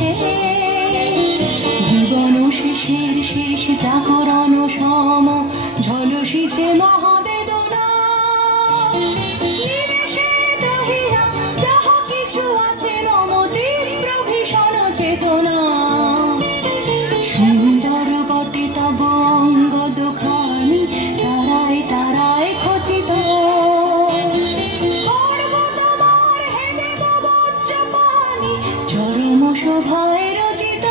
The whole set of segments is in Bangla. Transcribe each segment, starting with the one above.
আকাশে জীবন শেষের শেষ জাগরণ সম ঝলসিছে মহাবেদনা নিমেষে দহিয়া যাহা কিছু আছে মম তীব্র ভীষণ চেতনা সুন্দর বটে তব অঙ্গ দুখানি তারায় তারায় খচিত চরম শোভায় রচিত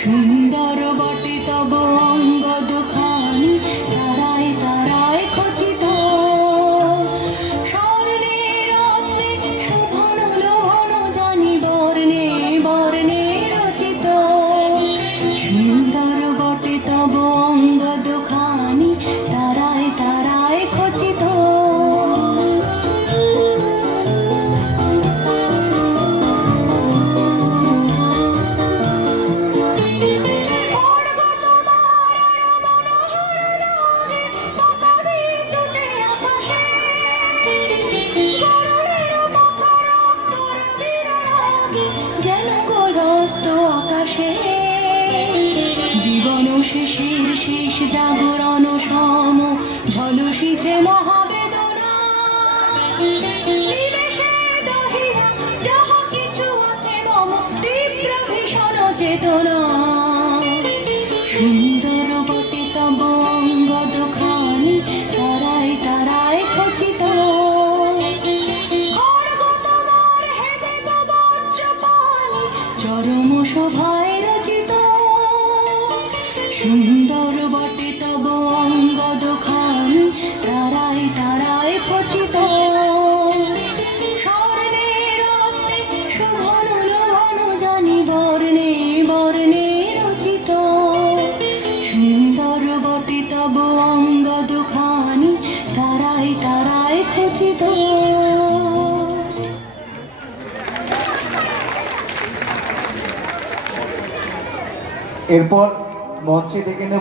সুন্দর বটে তব অঙ্গ দুখানি তারায় তারায় খচিত স্বর্ণে রত্নে শোভন লোহন জানি বর্ণে বর্ণে রচিত সুন্দর বটে তব অঙ্গ দুখানি তারায় তারায় খচিত যেন গোরস্ত আকাশে জীবন শেষের শেষ জাগরণ সম ঝলসিছে মহাবেদনা নিমেষে দহিয়া যাহা কিছু আছে মম তীব্র ভীষণ চেতনা সুন্দর বটে তব অঙ্গ দুখানি তারায় তারায় খচিত চরম শোভায় রচিত সুন্দর বটে তব অঙ্গ দুখানি তারায় তারায় খচিত স্বর্ণে রত্নে শোভন লোহন জানি বর্ণে বর্ণে রচিত সুন্দর বটে তব অঙ্গ দুখানি তারায় তারায় খচিত। এরপর মঞ্চে ডেকে নেব